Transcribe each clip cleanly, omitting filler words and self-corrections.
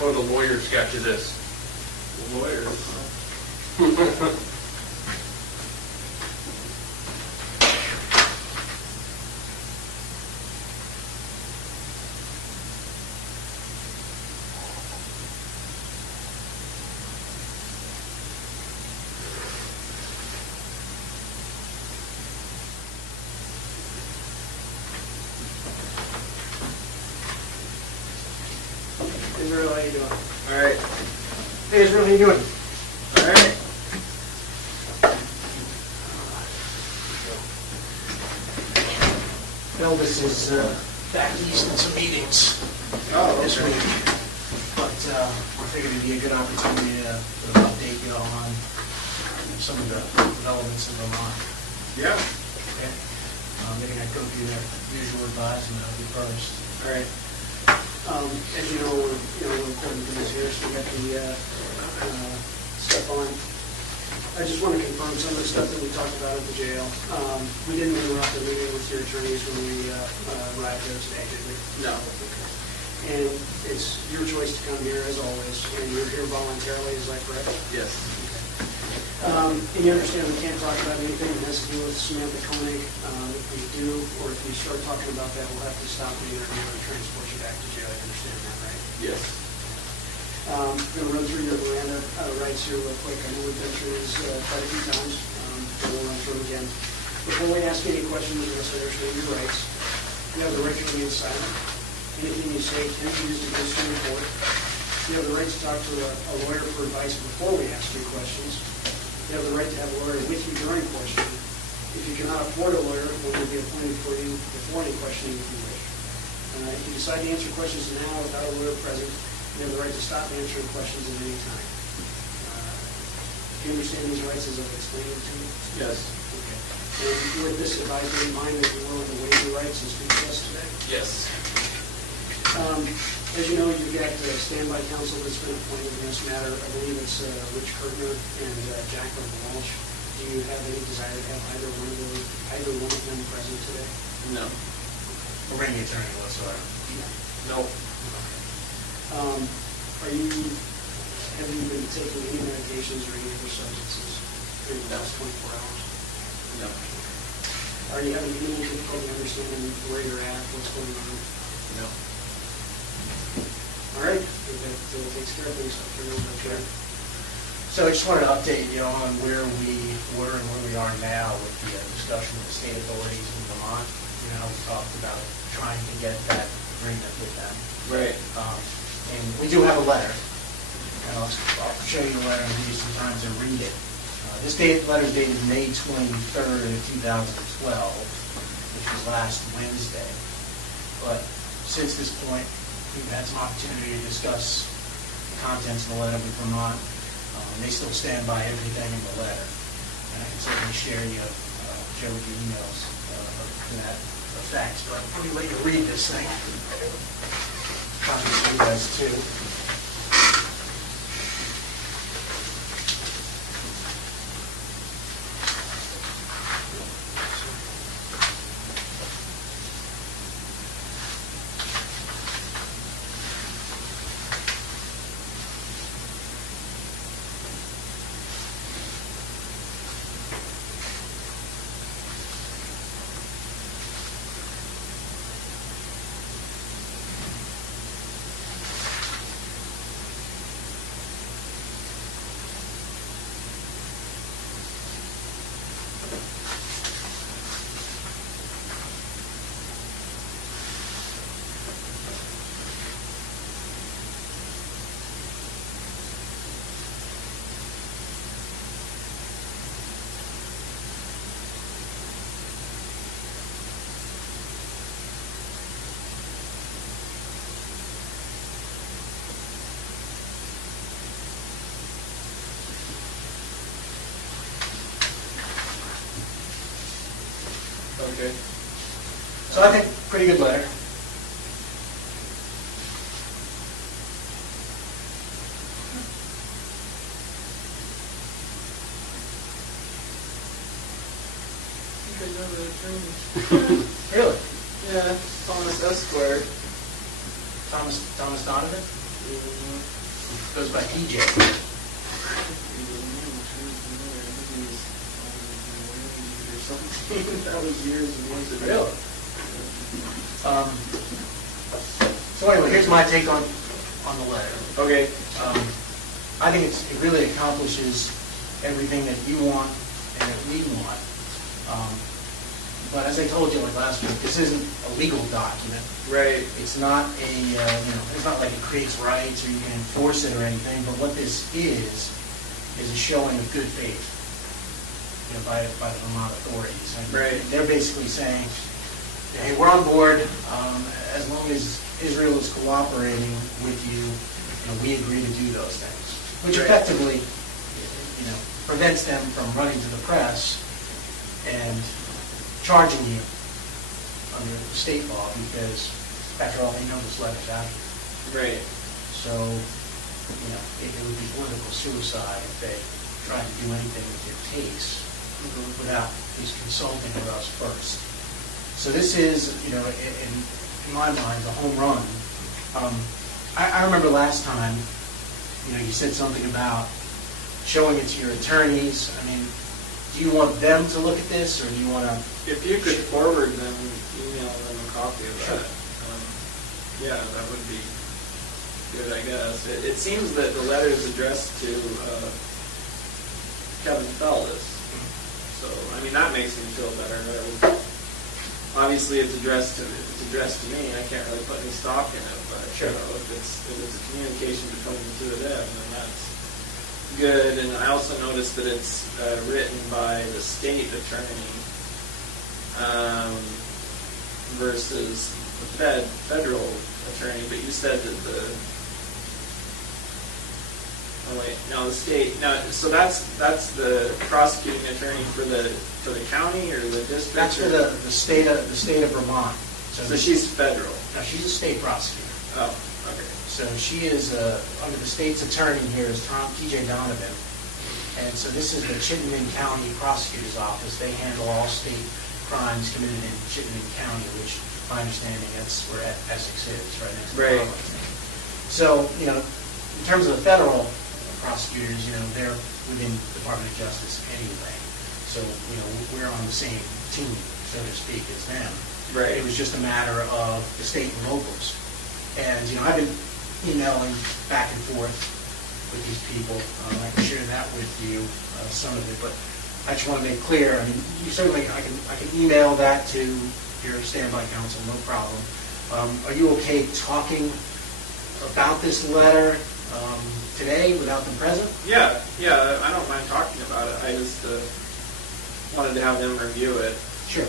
What a lawyer sketch is this? Lawyers. Israel, how you doing? All right. Hey Israel, how you doing? All right. Elvis is back east in some meetings this week, but I figured it'd be a good opportunity to update you on some of the developments in Vermont. Yeah. Okay. Maybe I'd go through their usual advice and I'll be first. All right. As you know, we're recording things here, so we got the stuff on. I just want to confirm some of the stuff that we talked about at the jail. We didn't interrupt the meeting with your attorneys when we arrived there today, did we? No. And it's your choice to come here, as always, and you're here voluntarily, is that correct? Yes. And you understand we can't talk about anything that has to do with Samantha Koenig. If we do, or if we start talking about that, we'll have to stop the interview and transport you back to jail. You understand that, right? Yes. I'm going to run through your Miranda rights here real quick. I know we've been through this quite a few times, but we'll run through them again. Before we ask any questions, you must understand your rights. You have the right to remain silent. Anything you say can be used against you in court. You have the right to talk to a lawyer for advice before we ask you questions. You have the right to have a lawyer with you during questioning. If you cannot afford a lawyer, one will be appointed for you before any questioning if you wish. If you decide to answer questions now without a lawyer present, you have the right to stop answering questions at any time. Do you understand these rights as I've explained them to you? Yes. Okay. And with this advisory in mind, that you're willing to waive your rights and speak to us today? Yes. As you know, you've got standby counsel that's been appointed in this matter. I believe it's Rich Kirtner and Jacqueline Walsh. Do you have any desire to have either one of them present today? No. Or any attorney whatsoever? No. Have you been taking any medications or any other substances during the last 24 hours? No. Are you having any difficulty understanding where you're at, what's going on? No. All right, that takes care of things. I'll turn it over to Chair. So I just wanted to update you on where we were and where we are now with the discussion with the state authorities in Vermont. We talked about trying to get that agreement with them. Right. And we do have a letter. And I'll show you the letter and give you some time to read it. This letter is dated May 23rd of 2012, which was last Wednesday. But since this point, we've had some opportunity to discuss the contents of the letter with Vermont. They still stand by everything in the letter. And I can certainly share with you emails to that effect. But let me let you read this thing. Copies for you guys too. Okay. So I think pretty good letter. I know the attorneys. Really? Yeah, Thomas Esquire. Thomas Donovan? Goes by PJ. That was years and years ago. Really? So anyway, here's my take on the letter. Okay. I think it really accomplishes everything that you want and that we want. But as I told you like last week, this isn't a legal document. Right. It's not it's not like it creates rights or you can enforce it or anything. But what this is a showing of good faith, by the Vermont authorities. And Right. they're basically saying, hey, we're on board as long as Israel is cooperating with you. We agree to do those things, which Right. effectively, prevents them from running to the press and charging you under state law because, after all, they know this letter's out here. Right. So, it would be political suicide if they tried to do anything with your case without at least consulting with us first. So this is, in my mind, a home run. I remember last time, you said something about showing it to your attorneys. I mean, do you want them to look at this, or do you want to? If you could forward them, email them a copy of Sure. that. Yeah, that would be good, I guess. It seems that the letter is addressed to Kevin Feldes. So, I mean, that makes me feel better. Obviously, it's addressed to me. I can't really put any stock in it, but Sure. if it's a communication between the two of them, then that's good. And I also noticed that it's written by the state attorney versus the federal attorney. But you said that the state. So that's the prosecuting attorney for the county or the district. That's for the state of Vermont. So she's federal. No, she's a state prosecutor. Oh, okay. So she is under the state's attorney here is T.J. Donovan, and so this is the Chittenden County Prosecutor's Office. They handle all state crimes committed in Chittenden County, which, my understanding, that's where Essex is, right next to Right. Arlington. So, in terms of the federal prosecutors, they're within the Department of Justice anyway. So, we're on the same team, so to speak, as them. Right. It was just a matter of the state and locals. And, I've been emailing back and forth with these people. I can share that with you, some of it, but I just want to make clear, I mean, you certainly, I can email that to your standby counsel, no problem. Are you okay talking about this letter today without them present? Yeah, I don't mind talking about it. I just wanted to have them review it. Sure.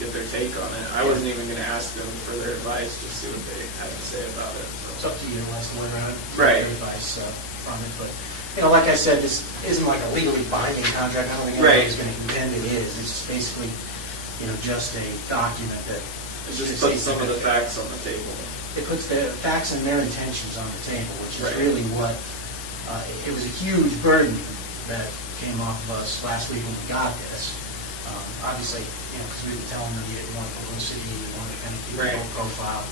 Get their take on it. I wasn't even going to ask them for their advice, just see what they had to say about it. It's up to you unless the lawyer had Right. advice from it. But, like I said, this isn't like a legally binding contract. I don't think anybody's going to contend it is. It's just basically, just a document that It just puts some of the facts on the table. It puts the facts and their intentions on the table, which is Right. really what, it was a huge burden that came off of us last week when we got this. Obviously, because we were telling them you didn't want publicity, you wanted to kind of keep a Right. low profile.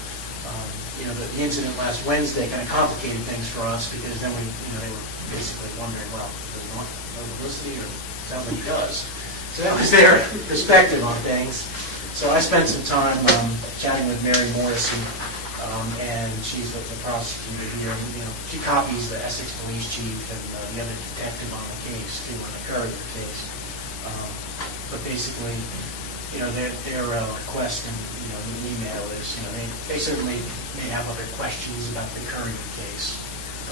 The incident last Wednesday kind of complicated things for us because then they were basically wondering, well, does he want no publicity, or sounds like he does. So that was their perspective on things. So I spent some time chatting with Mary Morrison, and she's the prosecutor here. And, she copies the Essex Police Chief and the other detective on the case too, on the Courier case. But basically, their request in the email is, they certainly may have other questions about the Courier case.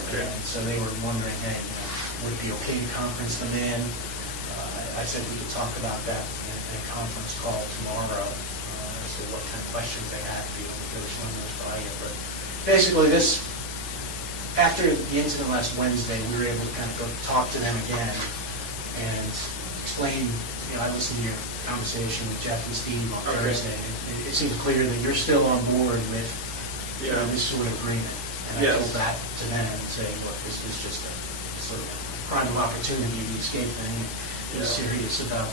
Okay. And so they were wondering, hey, would it be okay to conference them in? I said we could talk about that in a conference call tomorrow, as to what kind of questions they had for you, if there was one of those by you. But basically, after the incident last Wednesday, we were able to kind of go talk to them again and explain. I listened to your conversation with Jeff and Steve on Okay. Thursday. It seems clear that you're still on board with this sort of agreement. And I Yes. told that to them and say, look, this was just a sort of crime of opportunity, the escape thing. They're serious about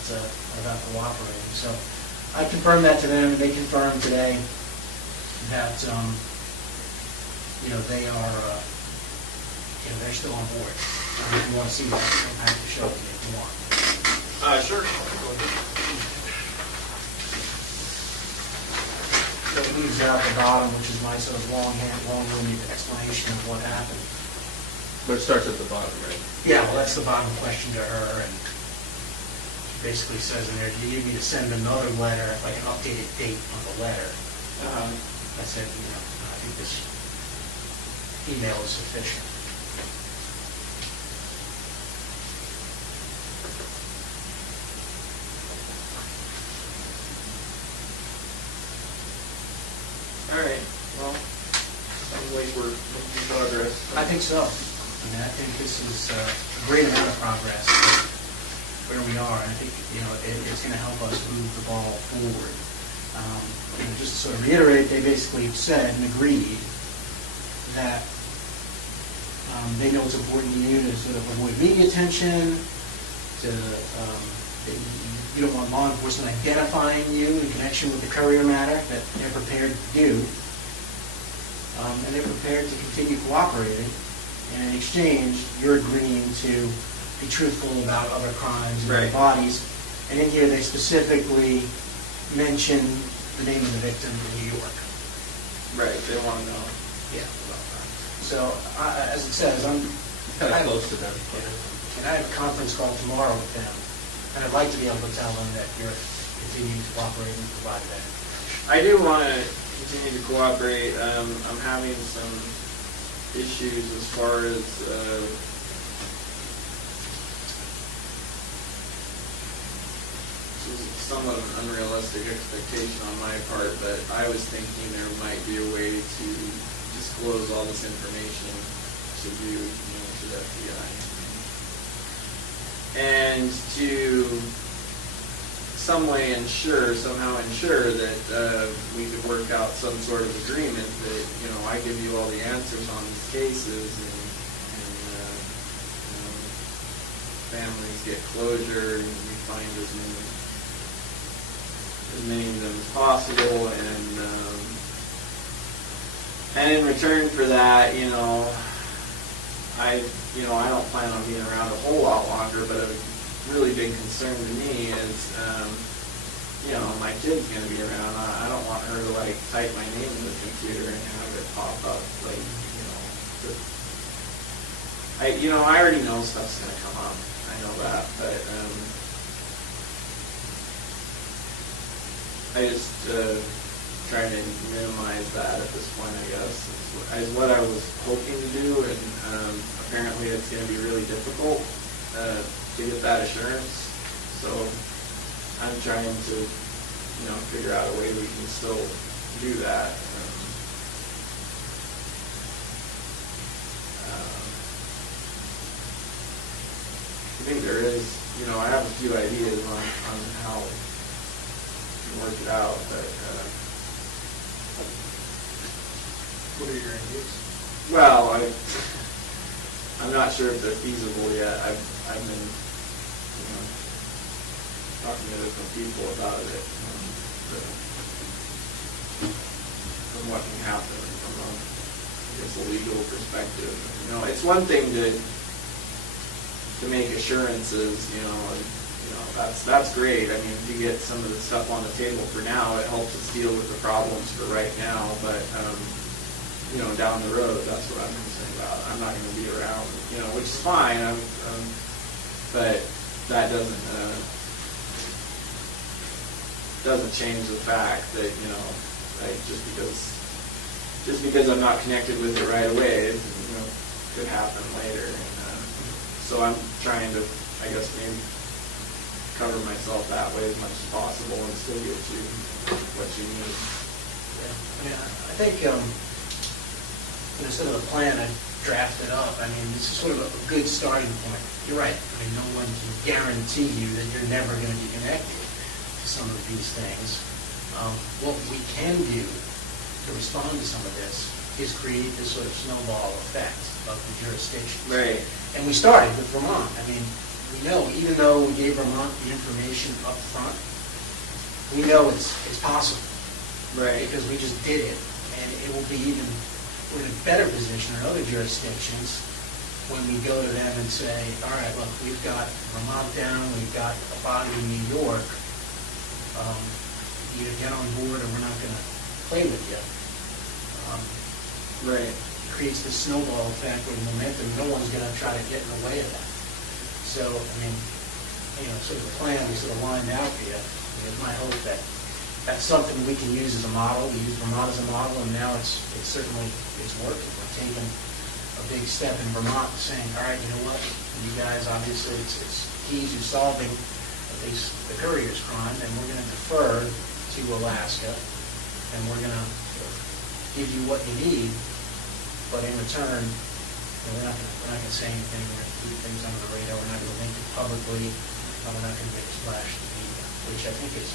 cooperating. So I confirmed that to them, and they confirmed today that they are, they're still on board. If you want to see that, I'm happy to show it to you if you want. Sure. So it leaves out the bottom, which is my sort of long-winded explanation of what happened. But it starts at the bottom, right? Yeah, well, that's the bottom question to her, and she basically says in there, do you need me to send another letter, like an updated date on the letter? I said, I think this email is sufficient. All right, well, sounds like we're making progress. I think so. I think this is a great amount of progress where we are. And I think, it's going to help us move the ball forward. Just to sort of reiterate, they basically said and agreed that they know it's important to you to sort of avoid media attention, you don't want law enforcement identifying you in connection with the courier matter, that they're prepared to do. And they're prepared to continue cooperating. And in exchange, you're agreeing to be truthful about other crimes and other bodies. And in here, they specifically mention the name of the victim in New York. Right, they want to know. Yeah, about that. So, as it says, I'm Kind of close to them. and I have a conference call tomorrow with them, and I'd like to be able to tell them that you're continuing to cooperate and provide that information. I do want to continue to cooperate. I'm having some issues as far as this is somewhat of an unrealistic expectation on my part, but I was thinking there might be a way to disclose all this information to you, to the FBI, and to somehow ensure that we could work out some sort of agreement that, I give you all the answers on these cases and families get closure and we find as many of them as possible, and in return for that, I don't plan on being around a whole lot longer, but a really big concern to me is, my kid's going to be around. I don't want her to, type my name in the computer and have it pop up, I already know stuff's going to come up. I know that, but I just try to minimize that at this point, I guess, is what I was hoping to do, and apparently it's going to be really difficult to get that assurance. So I'm trying to, figure out a way we can still do that. I think there is, I have a few ideas on how to work it out, but What are your ideas? well, I'm not sure if they're feasible yet. I've been, talking to different people about it, from what can happen from a legal perspective. It's one thing to make assurances, that's great. I mean, if you get some of the stuff on the table for now, it helps us deal with the problems for right now, but down the road, that's what I'm concerned about. I'm not going to be around, which is fine, but that doesn't change the fact that, just because I'm not connected with it right away, it could happen later. And, so I'm trying to, I guess, maybe cover myself that way as much as possible and still get you what you need. Yeah. I think, sort of the plan I drafted up, this is sort of a good starting point. You're right. No one can guarantee you that you're never going to be connected to some of these things. What we can do to respond to some of this is create this sort of snowball effect of the jurisdiction. Right. And we started with Vermont. We know, even though we gave Vermont the information up front, we know it's possible. Right. Because we just did it. And it will be even we're in a better position in other jurisdictions when we go to them and say, all right, look, we've got Vermont down, we've got a body in New York, either get on board or we're not going to play with you. Right. It creates this snowball effect with momentum. No one's going to try to get in the way of that. So, I mean, sort of the plan we sort of lined out here. It's my hope that that's something we can use as a model. We use Vermont as a model, and now it's certainly working. We're taking a big step in Vermont, saying, all right, you know what? You guys, obviously, it's keys to solving at least the courier's crime, and we're going to defer to Alaska, and we're going to give you what you need, but in return, we're not going to say anything. We're going to keep things under the radar. We're not going to link it publicly. We're not going to make a splash to the media, which I think is,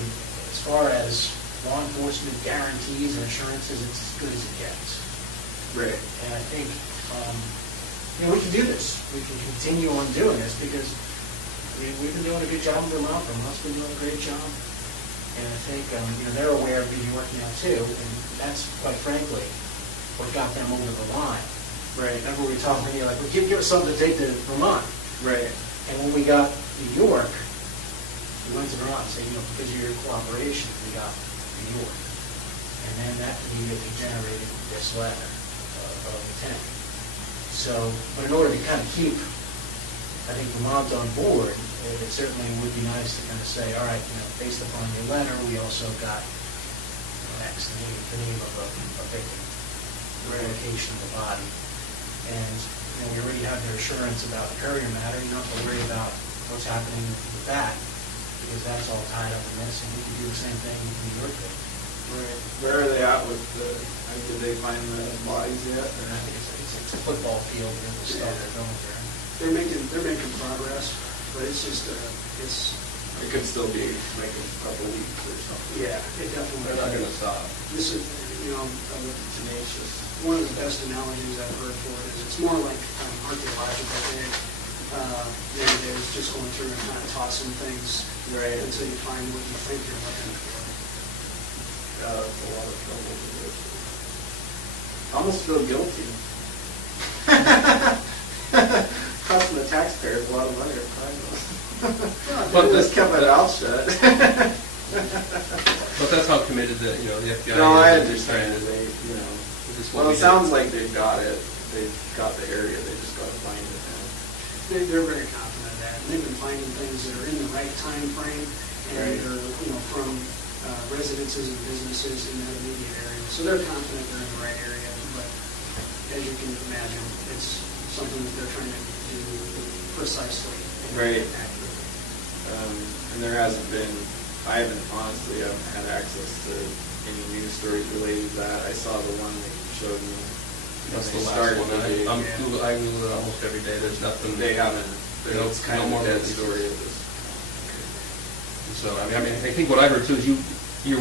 as far as law enforcement guarantees and assurances, it's as good as it gets. Right. And I think, we can do this. We can continue on doing this because we've been doing a good job in Vermont. Vermont's been doing a great job. And I think, they're aware of New York now too, and that's, quite frankly, what got them over the line. Right. Remember we were talking, like, well, give us something to take to Vermont. Right. And when we got New York, we went to Vermont and said, because of your cooperation, we got New York. And then that immediately generated this letter of intent. So, but in order to kind of keep, I think, Vermont on board, it certainly would be nice to kind of say, all right, based upon your letter, we also got X, the name of a victim, the location of the body. And we already have their assurance about the courier matter. You don't have to worry about what's happening with that, because that's all tied up in this, and we can do the same thing with New York. Right. Where are they at with did they find the bodies yet? And I think it's a football field and the stuff they're going there. They're making progress, but it's just, It could still be like a couple weeks or something. yeah, it definitely. They're not gonna stop. This is, Tenacious. one of the best analogies I've heard for it is it's more like an archaeological thing. There's just going through and kind of tossing things Right. until you find what you think you're looking for. That's a lot of trouble to do. I almost feel guilty. Costing the taxpayers a lot of money to find those. But this kept my mouth shut. But that's how committed the FBI No, I is. understand that they, Just well, what it we sounds do. like they've got it. They've got the area. They just got to find it now. They're very confident of that, and they've been finding things that are in the right time frame and Right. are, from residences and businesses in that immediate area. So they're confident they're in the right area, but as you can imagine, it's something that they're trying to do precisely and Right. accurately. And there hasn't been, I haven't had access to any news stories related to that. I saw the one that you showed me. That's when the they last started one. to dig. I Google it almost every day. There's nothing. They haven't. No, It's kind no of more a dead releases. story of this. So I think what I heard too is you're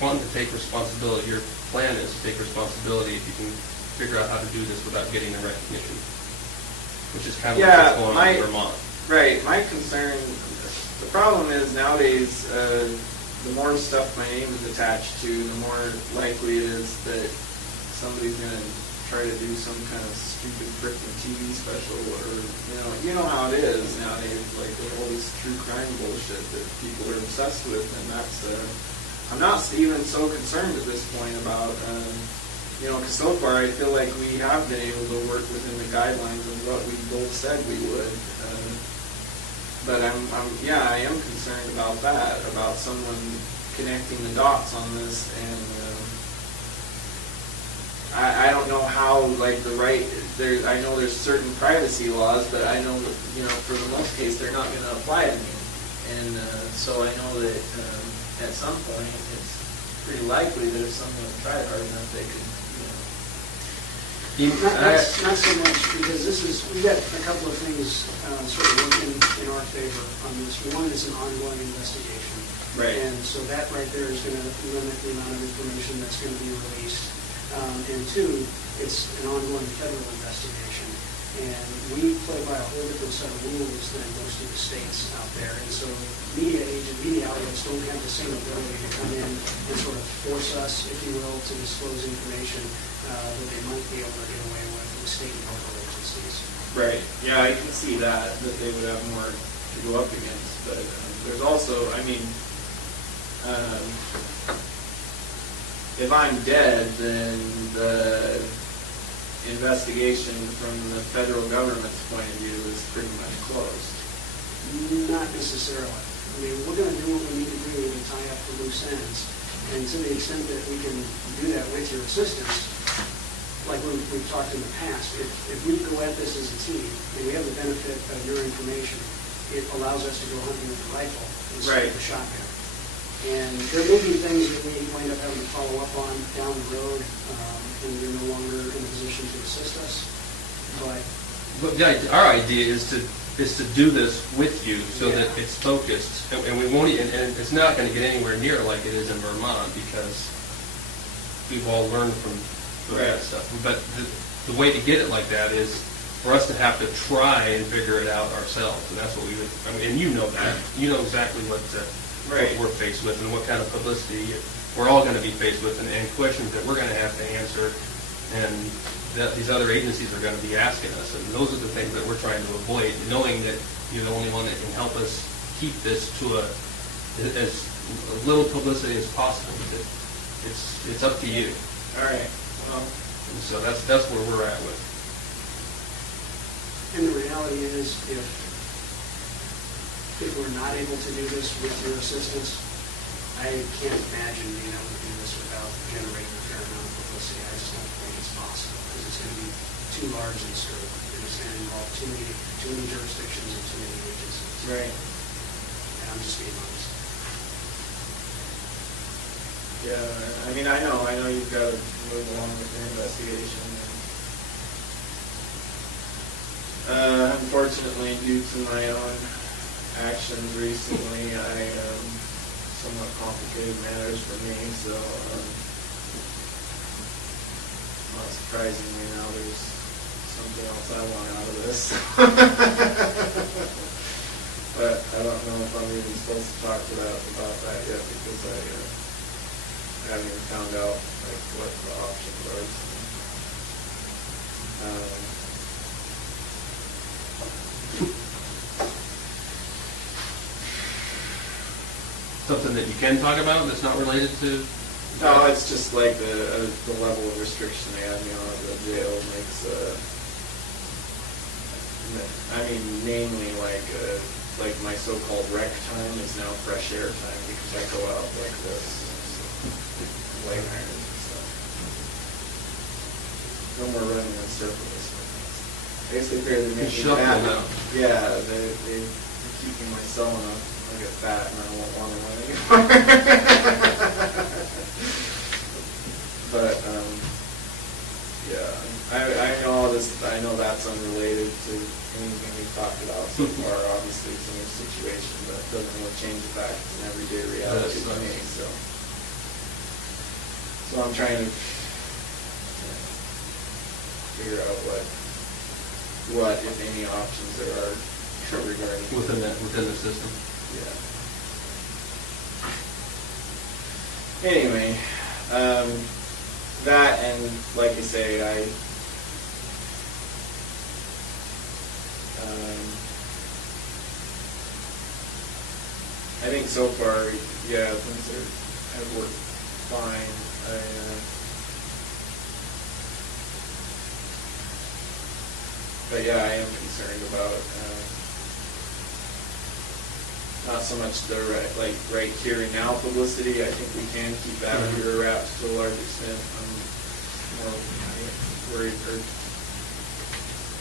wanting to take responsibility. Your plan is to take responsibility if you can figure out how to do this without getting the recognition, which is kind of what's going on in Vermont. Right. My concern, the problem is nowadays, the more stuff my name is attached to, the more likely it is that somebody's going to try to do some kind of stupid freaking TV special, or you know how it is nowadays, like all this true crime bullshit that people are obsessed with, and that's I'm not even so concerned at this point about because so far I feel like we have been able to work within the guidelines of what we both said we would. But I am concerned about that, about someone connecting the dots on this, and I don't know how, like, I know there's certain privacy laws, but I know that, for the most case, they're not going to apply to me. And so I know that at some point, it's pretty likely that if someone tried hard enough, they could, Not so much, because we've got a couple of things sort of working in our favor on this. One is an ongoing investigation. Right. And so that right there is going to limit the amount of information that's going to be released. And two, it's an ongoing federal investigation. And we play by a whole different set of rules than most of the states out there. And so media outlets don't have the same ability to come in and sort of force us, if you will, to disclose information that they might be able to get away with state and local agencies. Right, yeah, I can see that they would have more to go up against, but there's also, I mean, if I'm dead, then the investigation from the federal government's point of view is pretty much closed. Not necessarily. I mean, we're going to do what we need to do to tie up the loose ends. And to the extent that we can do that with your assistance, like we've talked in the past, if we go at this as a team and we have the benefit of your information, it allows us to go hunting with a rifle instead of a shotgun. And there may be things that we wind up having to follow up on down the road when you're no longer in a position to assist us. But our idea is to do this with you so that it's focused, and we won't. And it's not going to get anywhere near like it is in Vermont because we've all learned from that stuff. But the way to get it like that is for us to have to try and figure it out ourselves, and that's what we would. I mean, and you know that. You know exactly what we're faced with and what kind of publicity we're all going to be faced with, and questions that we're going to have to answer, and that these other agencies are going to be asking us. And those are the things that we're trying to avoid, knowing that you're the only one that can help us keep this to as little publicity as possible. It's up to you. All right. Well, And so that's where we're at with. And the reality is, if we're not able to do this with your assistance, I can't imagine being able to do this without generating a fair amount of publicity. I just don't think it's possible because it's going to be too large in scope. And it's going to involve too many jurisdictions and too many agencies. right. And I'm just being honest. Yeah, I mean, I know you've got to move along with your investigation. Unfortunately, due to my own actions recently, somewhat complicated matters for me, so not surprisingly now there's something else I want out of this. But I don't know if I'm even supposed to talk about that yet because I haven't even found out like what the options are. Something that you can talk about that's not related to. No, it's just like the level of restriction they have me on at the jail makes. I mean, namely like my so-called rec time is now fresh air time because I go out like this, light irons and stuff. No more running in circles. I guess they figure they're making shuffling that. out. Yeah, they're keeping my cell enough. I get fat and I won't want to run anymore. But yeah, I know all this. I know that's unrelated to anything we've talked about so far. Obviously, it's a new situation, but it doesn't really change the fact it's an everyday reality to me. So I'm trying to figure out what if any options there are regarding within the system. Yeah. Anyway, that and like I say, I think so far, yeah, things have worked fine. But yeah, I am concerned about not so much the right here and now publicity. I think we can keep that under wraps to a large extent. I'm more worried, or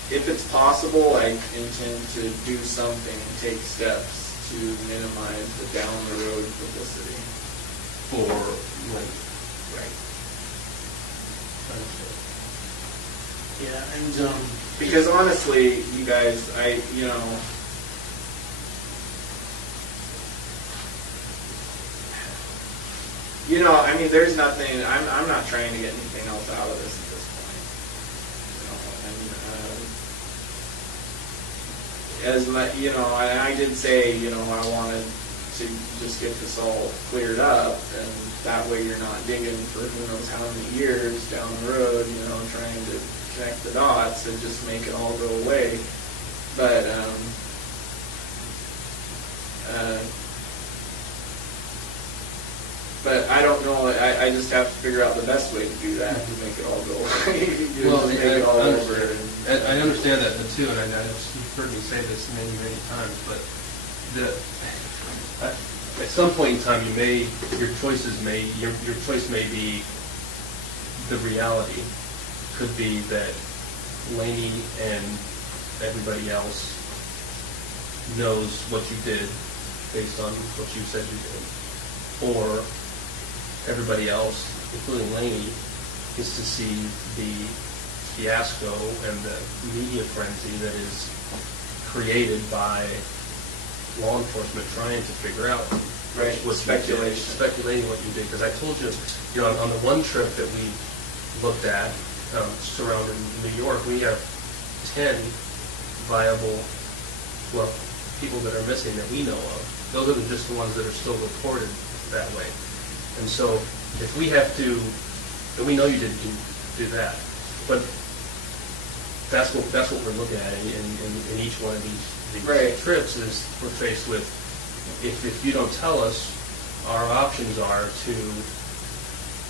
if it's possible, I intend to do something, take steps to minimize the down the road publicity. Right. Yeah, and Because honestly, you guys, I mean, there's nothing. I'm not trying to get anything else out of this at this point. as my, you know, I did say, you know, I wanted to just get this all cleared up, and that way you're not digging for who knows how many years down the road, you know, trying to connect the dots and just make it all go away. But, but I don't know, I just have to figure out the best way to do that, to make it all go away. Well, Just make it all over. I understand that too, and you've heard me say this many, many times, but at some point in time, your choice may be the reality. Could be that Laney and everybody else knows what you did based on what you said you did, or everybody else, including Laney, is to see the fiasco and the media frenzy that is created by law enforcement trying to figure out Right, what speculation. you did, speculating what you did. Because I told you, you know, on the one trip that we looked at surrounding New York, we have 10 viable, well, people that are missing that we know of. Those are just the ones that are still reported that way. And so if we have to, and we know you didn't do that, but that's what we're looking at in each one of these Right. trips is we're faced with, if you don't tell us, our options are to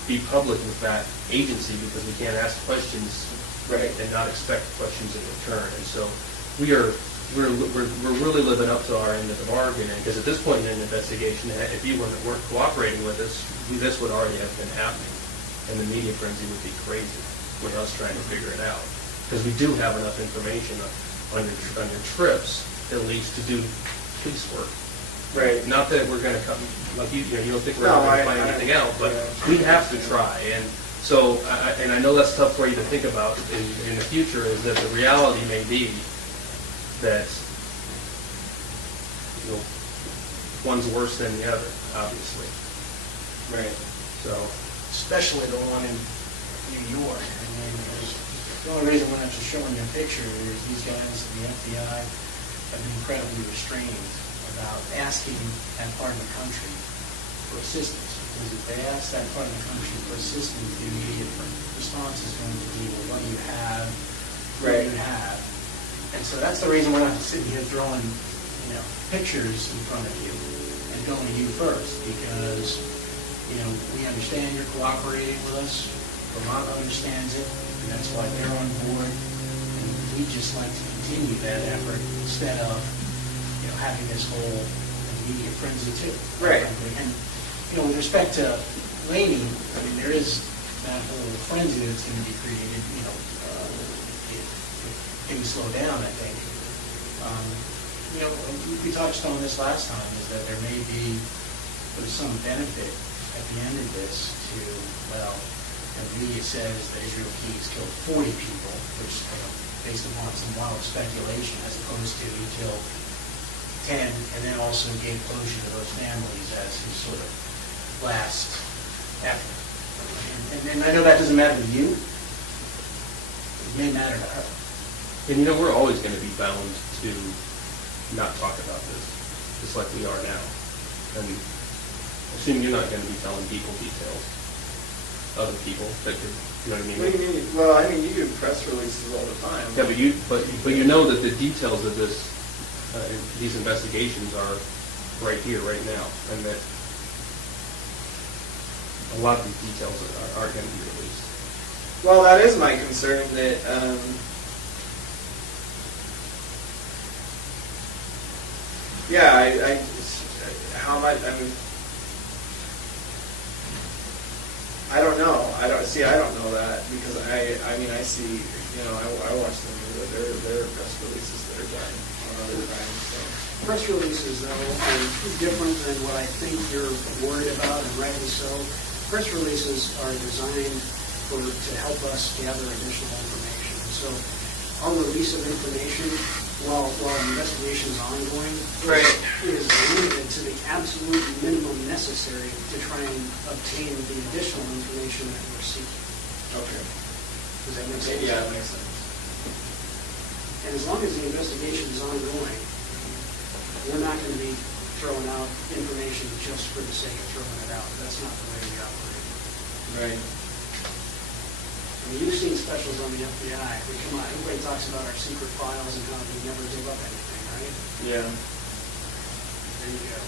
be public with that agency because we can't ask questions Right. and not expect questions in return. And so we're really living up to our end of the bargain, because at this point in the investigation, if you weren't cooperating with us, this would already have been happening, and the media frenzy would be crazy with us trying to figure it out. Because we do have enough information on your trips, at least, to do police work. Right. Not that we're going to come, like you don't think we're No, going to I- find I- anything out, but yeah. we have to try. And so, and I know that's tough for you to think about in the future, is that the reality may be that, you know, one's worse than the other, obviously. Right. So, Especially the one in New York. I mean, the only reason we're not just showing you a picture is these guys, the FBI, have been incredibly restrained about asking that part of the country for assistance. Because if they ask that part of the country for assistance, the immediate response is going to be, well, what do you have? What do you have? And so that's the reason we're not sitting here throwing, you know, pictures in front of you and going to you first, because, you know, we understand you're cooperating with us. Vermont understands it, and that's why they're on board. And we'd just like to continue that effort instead of, you know, having this whole media frenzy too. Right. And, you know, with respect to Laney, I mean, there is that whole frenzy that's going to be created, you know, if things slow down, I think. You know, we touched on this last time, is that there may be, there's some benefit at the end of this to, well, the media says that Israel Keys killed 40 people, which, based upon some wild speculation, as opposed to he killed 10, and then also gave closure to those families as his sort of last effort. And I know that doesn't matter to you. It may matter to her. and you know, we're always going to be bound to not talk about this, just like we are now. And assume you're not going to be telling people details, other people that could, you know what I mean? What do you mean? Well, I mean, you do press releases all the time. Yeah, but you know that the details of this, these investigations are right here, right now, and that a lot of these details aren't going to be released. Well, that is my concern, that, yeah, how much, I mean, I don't know. I don't know that, because I mean, I see, you know, I watch them, there are press releases that are done on other times, so. Press releases, though, are different than what I think you're worried about, and rightly so. Press releases are designed to help us gather additional information. So our release of information, while the investigation is ongoing, Right. is limited to the absolute minimum necessary to try and obtain the additional information that we're seeking. Okay. Does that make sense? Yeah, that makes sense. And as long as the investigation is ongoing, we're not going to be throwing out information just for the sake of throwing it out. That's not the way we operate. Right. I mean, you've seen specials on the FBI. I mean, come on, everybody talks about our secret files and how we never give up anything, right? Yeah. There you go.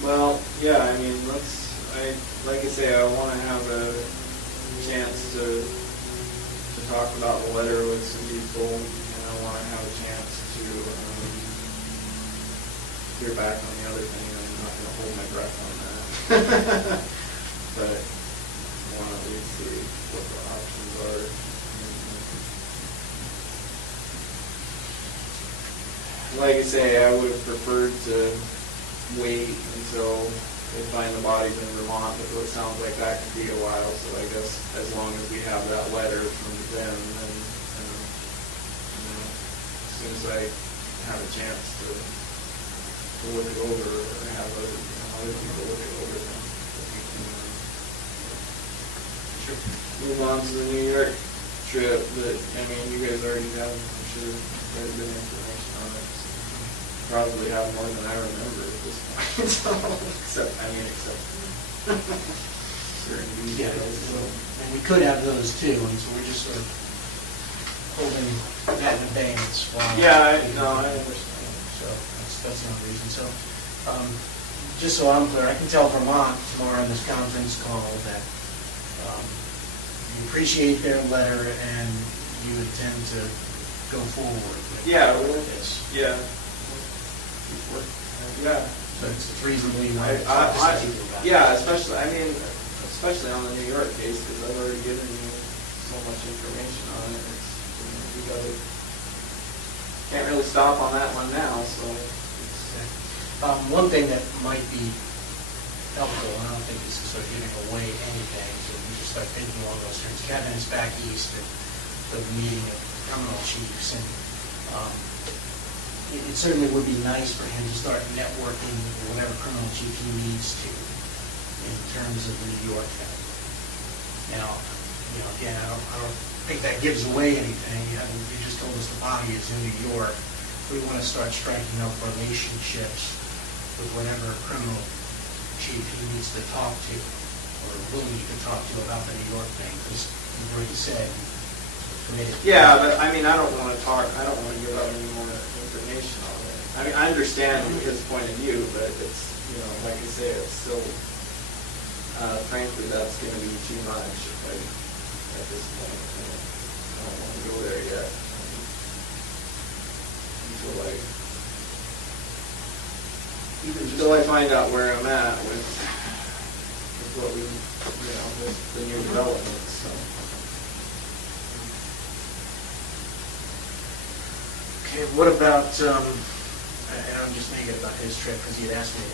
Well, yeah, I mean, like I say, I want to have a chance to talk about the letter with some people, and I want to have a chance to hear back on the other thing. I'm not going to hold my breath on that. But I want to at least see what the options are. Like I say, I would have preferred to wait until they find the bodies in Vermont, but it sounds like that could be a while, so I guess as long as we have that letter from them, then, as soon as I have a chance to look it over, or have other people look it over, then we can move on to the New York trip. That, I mean, you guys already have, I'm sure, very good information on it. Probably have more than I remember at this point. except certain Yeah, details. and we could have those too, and so we're just sort of holding that in abeyance while. Yeah, I understand. So that's the only reason. So, just so I'm clear, I can tell Vermont tomorrow in this conference call that you appreciate their letter and you intend to go forward with this. Yeah. Yeah. So it's reasonably Yeah, especially on the New York case, because I've already given you so much information on it. You can't really stop on that one now, so. One thing that might be helpful, and I don't think this is sort of giving away anything, so we just start thinking along those terms. Kevin is back east at the meeting of criminal chiefs, and it certainly would be nice for him to start networking with whatever criminal chief he needs to in terms of the New York thing. Now, again, I don't think that gives away anything. You just told us the body is in New York. We want to start striking up relationships with whatever criminal chief he needs to talk to or will need to talk to about the New York thing, because you've already said committed. Yeah, but I mean, I don't want to give out any more information on it. I mean, I understand his point of view, but it's, like I say, it's still, frankly, that's going to be too much at this point. I don't want to go there yet until I find out where I'm at with what we, with the new developments, so. Okay, what about, and I'm just making it about his trip, because he had asked me,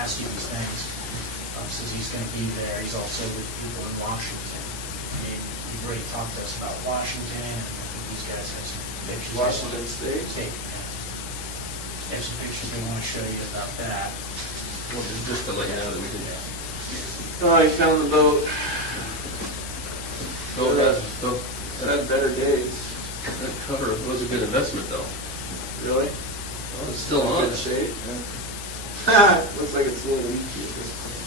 asked you these things. Says he's going to be there. He's also with people in Washington. I mean, you've already talked to us about Washington, and I think these guys have some pictures. Washington State? They have some pictures they want to show you about that. Well, just to let you know that we did that. Oh, I found the boat. That It had better days. cover was a good investment, though. Really? Well, it's still on. Good shape. Yeah. Looks like it's a little leaky at this point.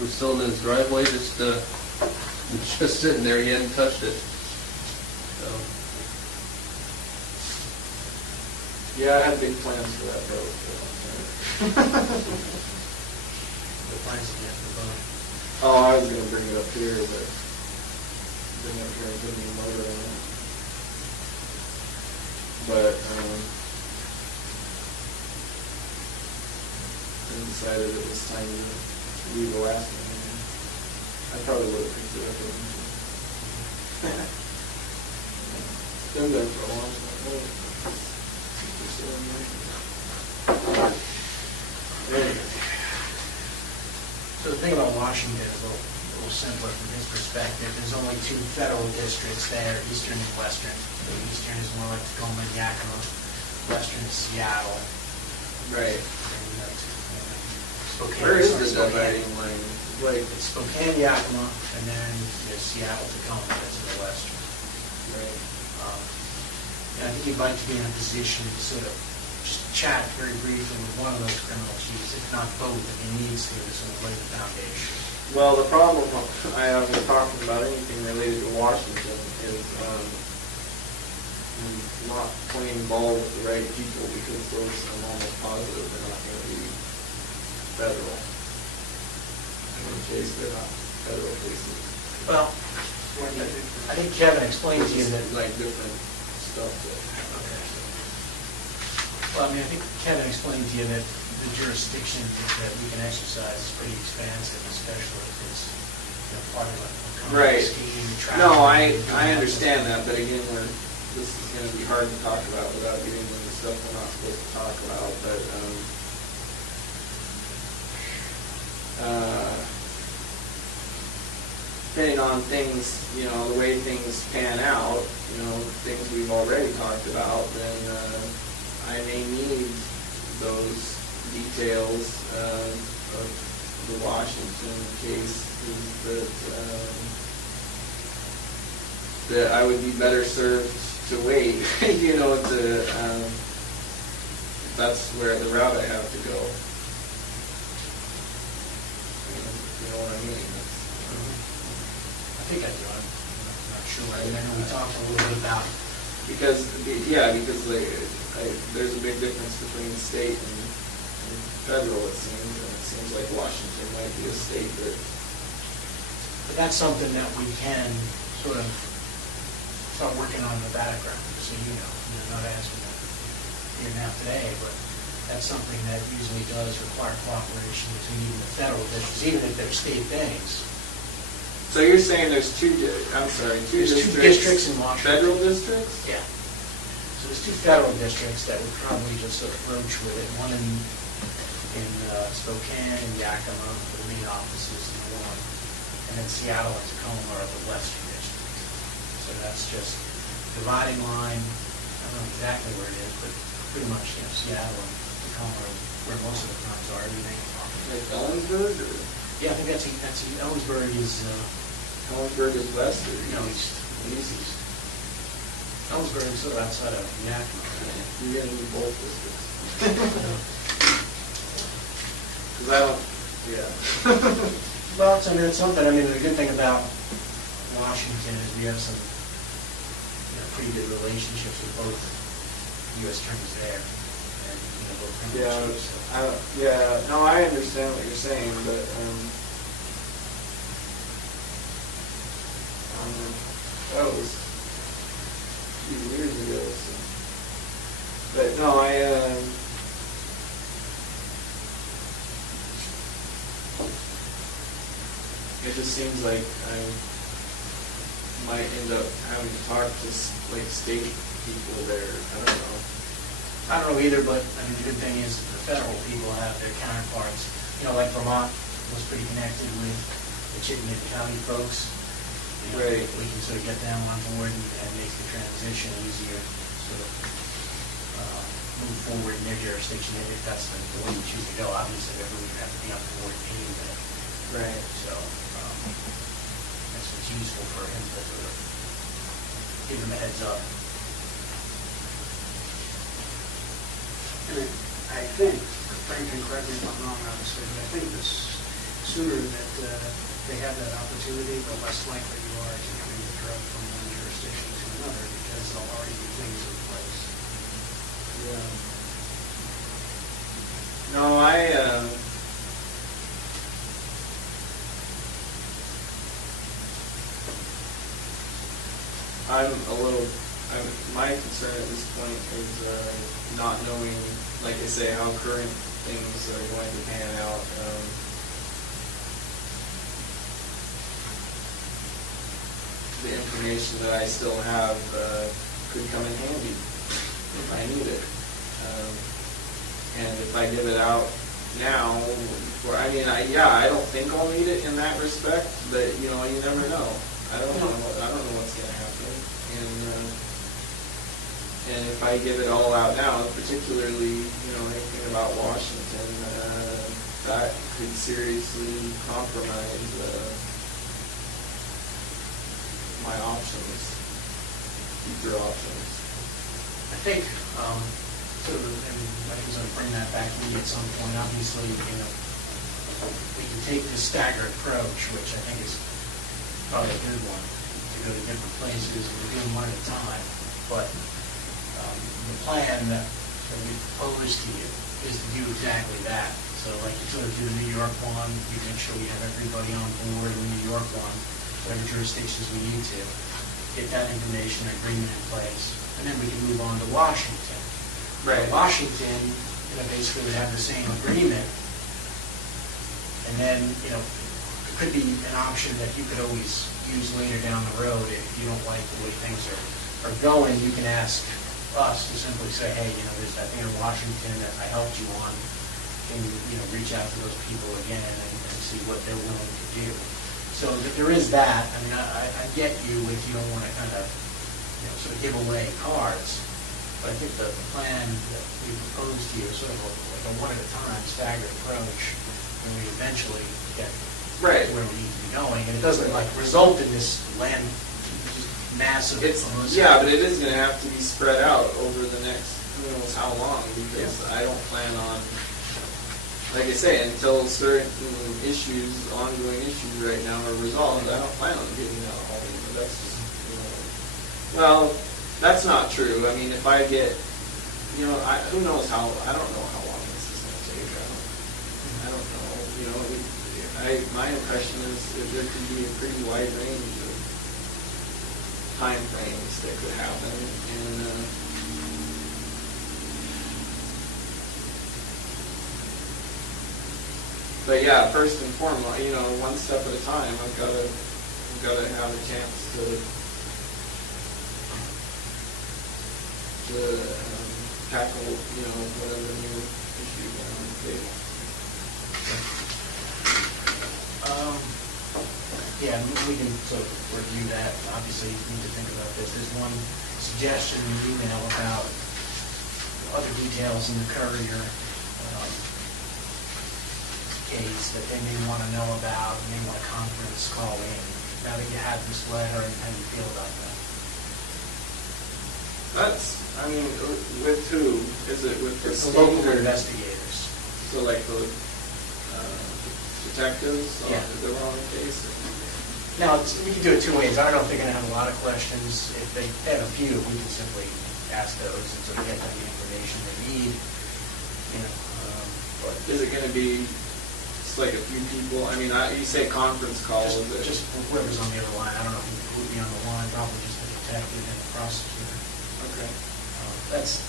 We're still in his driveway, just sitting there. He hadn't touched it. So. Yeah, I had big plans for that boat. The plans again for the boat. Oh, I was gonna bring it up here, but bring it up here and put a new motor on it. But, I decided it was time to leave the last one. I probably would have picked it up. Been there for a long time. Anyway. So the thing about Washington is a little simpler from his perspective. There's only two federal districts there, Eastern and Western. The Eastern is more like Tacoma and Yakima. Western is Seattle. Right. Spokane. Where is the Spokane. dividing line? Like, It's Spokane, Yakima, and then there's Seattle, Tacoma, that's in the west. right. And I think you'd like to be in a position to sort of just chat very briefly with one of those criminal chiefs, if not both, if he needs to sort of lay the foundation. Well, the problem I have with talking about anything related to Washington is not playing ball with the right people, because those I'm almost positive they're not going to be federal. In case they're not federal cases. Well, I think Kevin explained to you that. Like different stuff that. Okay. Well, I mean, I think Kevin explained to you that the jurisdiction that we can exercise is pretty expansive, especially if it's, you know, part of a Right. scheme, No, I trafficking, understand that, but again, this is going to be hard to talk about without getting into stuff we're not supposed to talk about, but, depending on things, you know, the way things pan out, you know, things we've already talked about, then, I may need those details, of the Washington case, that I would be better served to wait, you know, that's where the route I have to go. You know what I mean? I think I do. I'm not sure. I mean, I know we talked a little bit about. Because there's a big difference between state and federal, it seems, and it seems like Washington might be a state that. But that's something that we can sort of start working on in the background, so you know. I'm not asking that here now today, but that's something that usually does require cooperation between even the federal districts, even if they're state things. So you're saying there's two There's two districts in Washington. Federal districts? Yeah. So there's two federal districts that would probably just sort of broach with it. One in Spokane and Yakima for the main offices in the north, and then Seattle and Tacoma are the western district. So that's just dividing line. I don't know exactly where it is, but pretty much, you know, Seattle and Tacoma are where most of the crimes are. Everything. Like Ellensburg, or? Yeah, I think that's Ellensburg is. Ellensburg is west or east? No, east. East. Ellensburg is sort of outside of Yakima. You're gonna do both districts. Because I don't, yeah. Well, I mean, it's something. I mean, the good thing about Washington is we have some, you know, pretty good relationships with both U.S. attorneys there, and you know, both criminal chiefs. So. No, I understand what you're saying, but that was a few years ago. So. But no, it just seems like I might end up having to talk to like state people there. I don't know. I don't know either, but I mean, the good thing is that the federal people have their counterparts. You know, like Vermont was pretty connected with the Chittenden County folks. You know, Right. We can sort of get them on board and make the transition easier, sort of move forward in their jurisdiction if that's the way you choose to go. Obviously, everyone would have to be on board anyway. Right. So that's what's useful for him to sort of give them a heads up. And I think, Frank can correct me if I'm wrong, obviously, but I think the sooner that they have that opportunity, the less likely you are to bring the drug from one jurisdiction to another, because there'll already be things in place. Yeah. No, my concern at this point is not knowing, like I say, how current things are going to pan out. The information that I still have could come in handy if I need it. And if I give it out now, I don't think I'll need it in that respect, but you know, you never know. I don't know what's going to happen, And if I give it all out now, particularly, anything about Washington, that could seriously compromise my options, future options. I think, sort of, and I was going to bring that back to me at some point. Obviously, we can take the staggered approach, which I think is probably a good one, to go to different places and to do them one at a time. But the plan that we propose to you is to do exactly that. So like you sort of do the New York one, we make sure we have everybody on board in the New York one, whatever jurisdictions we need to, get that information, agreement in place, and then we can move on to Washington. Right. Washington, basically would have the same agreement, and then, it could be an option that you could always use later down the road if you don't like the way things are going. You can ask us to simply say, hey, there's that thing in Washington that I helped you on. Can you, reach out to those people again and see what they're willing to do. So there is that. I mean, I get you if you don't want to kind of, sort of give away cards. But I think the plan that we propose to you is sort of like a one-at-a-time staggered approach, and we eventually get Right. where we need to be going. And it doesn't result in this land massive. Yeah, but it is going to have to be spread out over the next who knows how long, because I don't plan on, like I say, until certain ongoing issues right now are resolved, I don't plan on getting out all these. That's just, well, that's not true. I mean, if I get, who knows how, I don't know how long this is going to take. I don't know. My impression is that there could be a pretty wide range of time frames that could happen, and but yeah, first and foremost, one step at a time. I've got to have a chance to tackle whatever new issues are on the table. Yeah, we can sort of review that. Obviously, you need to think about this. There's one suggestion in the email about other details in the Courier case that they may want to know about, and they want a conference call in. Now that you have this letter, and how do you feel about that? With who? Is it with the The state local or- investigators. So like the detectives Yeah. that were on the case? Now, we can do it two ways. I don't know if they're going to have a lot of questions. If they have a few, we can simply ask those and sort of get them the information they need. But Is it going to be just like a few people? I mean, you say conference call, is it? just whoever's on the other line. I don't know who would be on the line. Probably just the detective and the prosecutor. Okay. That's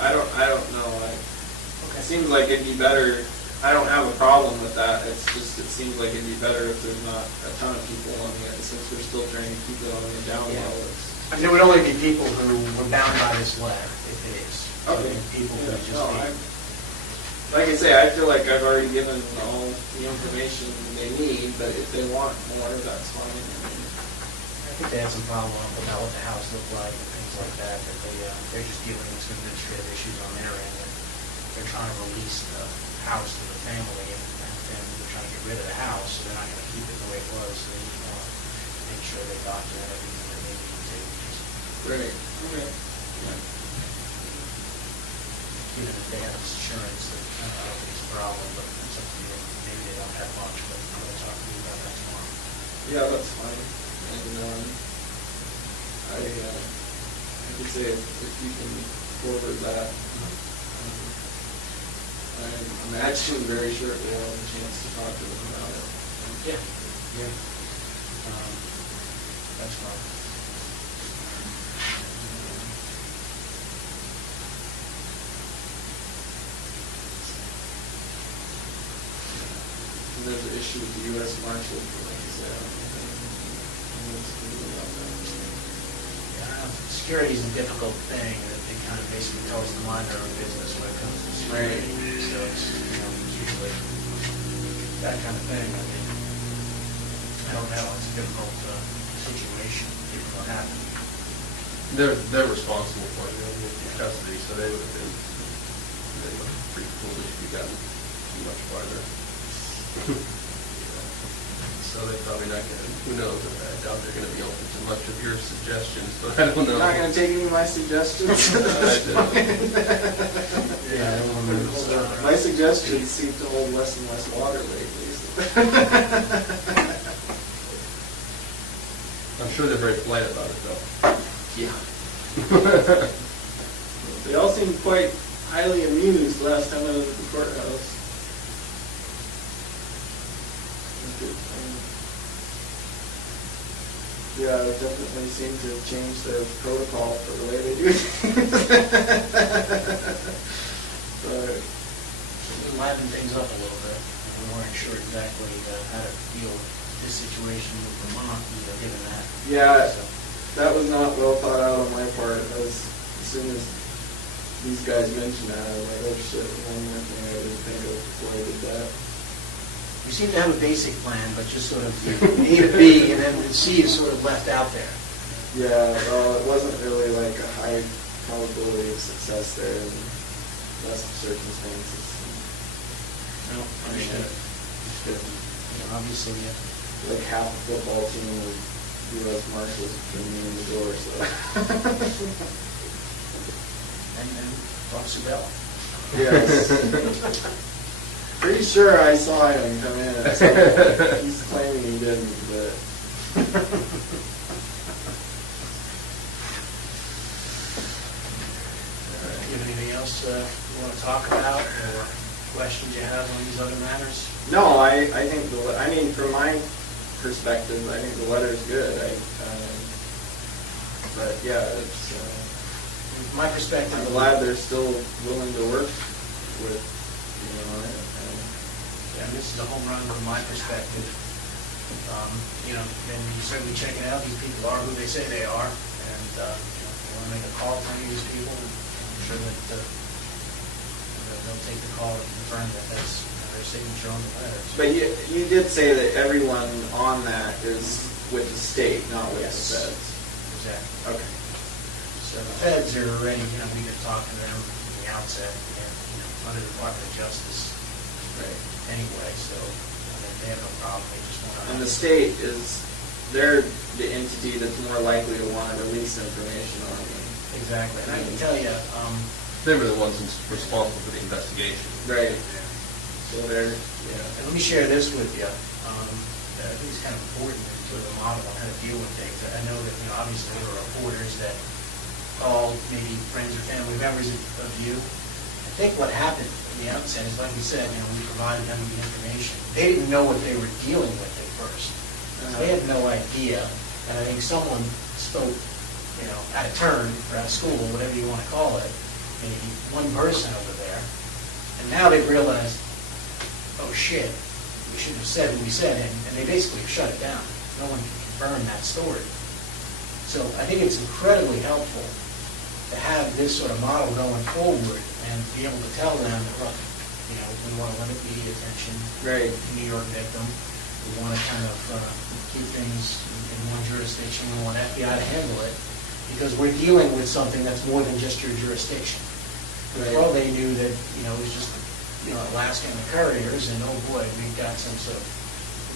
I don't know. It seems like it'd be better. I don't have a problem with that. It seems like it'd be better if there's not a ton of people on it, since we're still trying to keep it on the down Yeah. low. I mean, there would only be people who were bound by this letter, if it is. Okay. People who Yeah, just no, be. like I say, I feel like I've already given all the information they need, but if they want more, that's fine. I think they had some problem about what the house looked like and things like that, that they're just dealing with some administrative issues on their end. And they're trying to release the house to the family, and they're trying to get rid of the house, so they're not going to keep it the way it was. So they need to make sure they document everything that they need to. Right. Okay. Yeah. Even if they have insurance, I don't think it's a problem, but it's up to you. Maybe they don't have much, but I'm going to talk to you about that tomorrow. Yeah, that's fine. And I could say if you can forward that. I'm actually very sure we'll have a chance to talk to them about it. Yeah. That's fine. And there's an issue with the U.S. Marshal, like you said. Security is a difficult thing, that it kind of basically tells them to mind their own business when it comes to security. So it's, it's usually that kind of thing. I mean, I don't know, it's a difficult situation, given what happened. They're responsible for it. custody, so they would have been pretty foolish if you gotten too much farther. So they're probably not gonna, who knows, I doubt they're gonna be open to much of your suggestions, but I don't know. You're not gonna take any of my suggestions? Yeah, I don't remember. My suggestions seem to hold less and less water lately. I'm sure they're very polite about it, though. Yeah. They all seemed quite highly amused last time I was at the courthouse. Yeah, it definitely seemed to have changed their protocol for the way they do things. But Liven things up a little bit. We weren't sure exactly how to deal with this situation with Vermont, given that. yeah, So, that was not well thought out on my part. As soon as these guys mentioned that, I was like, oh shit, one more thing I didn't think of before I did that. We seem to have a basic plan, but just sort of A to B, and then C is sort of left out there. Yeah, well, it wasn't really like a high probability of success there in less circumstances. No, understood. Obviously, yeah. Like half the football team of U.S. Marshals came in the door, so. And Officer Bell. Yes. Pretty sure I saw him come in at some point. He's claiming he didn't, but. Do you have anything else you want to talk about, or questions you have on these other matters? No, I think from my perspective, I think the letter's good. But yeah, it's. From my perspective, I'm glad they're still willing to work with, on it. Yeah, this is a home run from my perspective. And you certainly check it out. These people are who they say they are, and you want to make a call to any of these people, I'm sure that they'll take the call and confirm that that's their signature on the letter. But you did say that everyone on that is with the state, not with the feds. Exactly. Okay. So the feds are already, we've been talking to them from the outset, and under the Department of Justice anyway, so they have no problem. They just want to. And the state they're the entity that's more likely to want to release information on you. Exactly. And I can tell you, They were the ones responsible for the investigation. Right. So they're, and let me share this with you. I think it's kind of important in sort of a model on how to deal with things. I know that, obviously there were reporters that called maybe friends or family members of you. I think what happened in the outset is, like we said, we provided them with the information. They didn't know what they were dealing with at first. They had no idea. And I think someone spoke, out of turn or out of school, whatever you want to call it, maybe one person over there. And now they've realized, oh shit, we shouldn't have said what we said, and they basically shut it down. No one can confirm that story. So I think it's incredibly helpful to have this sort of model going forward and be able to tell them, look, we want to limit media attention Right. to New York victim. We want to kind of keep things in one jurisdiction. We want FBI to handle it because we're dealing with something that's more than just your jurisdiction. Right. Well, they knew that, it was just, Alaska and the couriers, and oh boy, we've got some sort of,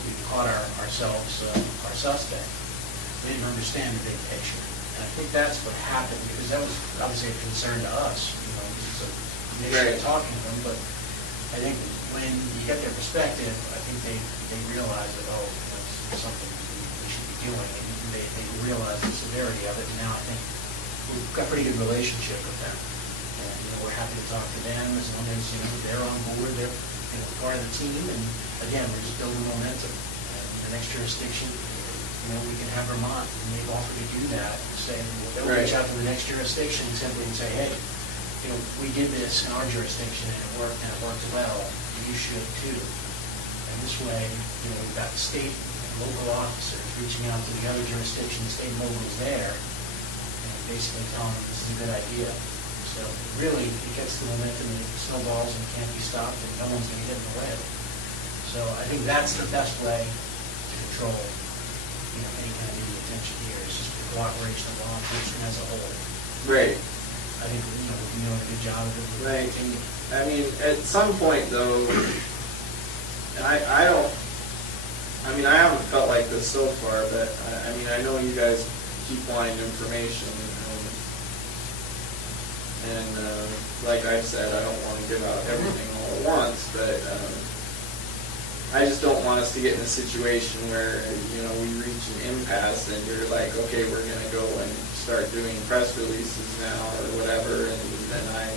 we caught ourselves, our suspect. They didn't understand the big picture. And I think that's what happened, because that was obviously a concern to us, because of the issue of talking to them, but I think when you get their perspective, I think they realize that, it's something we should be doing, and they realize the severity of it, and now I think we've got a pretty good relationship with them. And, we're happy to talk to them as long as, they're on board, they're, part of the team, and again, we're just building momentum. And the next jurisdiction, we can have Vermont, and they've offered to do that, say, they'll reach out to the next jurisdiction simply and say, hey, we did this in our jurisdiction, and it worked well, you should too. And this way, we've got the state and local officers reaching out to the other jurisdiction, the state and local is there, and basically telling them this is a good idea. So really, it gets the momentum, and it snowballs, and it can't be stopped, and no one's going to get in the way. So I think that's the best way to control any kind of media attention here, is just the cooperation of law enforcement as a whole. Right. I think, we're doing a good job of it. We'll Right. continue. I mean, at some point though, and I don't, I mean, I haven't felt like this so far, but I mean, I know you guys keep wanting information, and like I've said, I don't want to give out everything all at once, but I just don't want us to get in a situation where, we reach an impasse and you're like, okay, we're gonna go and start doing press releases now or whatever, and then I'm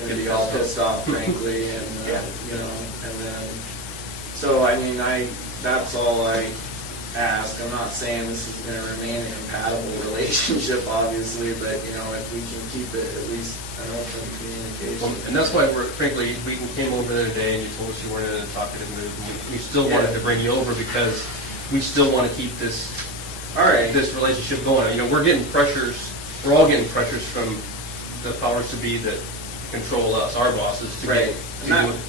gonna be all pissed off, frankly, and and then, so I mean, that's all I ask. I'm not saying this is gonna remain an incompatible relationship, obviously, but if we can keep it at least an open communication. Well, and that's why frankly, we came over there today and you told us you weren't in a talkative mood. We still wanted to bring you over because we still want to keep this this relationship going. We're getting pressures, we're all getting pressures from the powers to be that control us, our bosses, to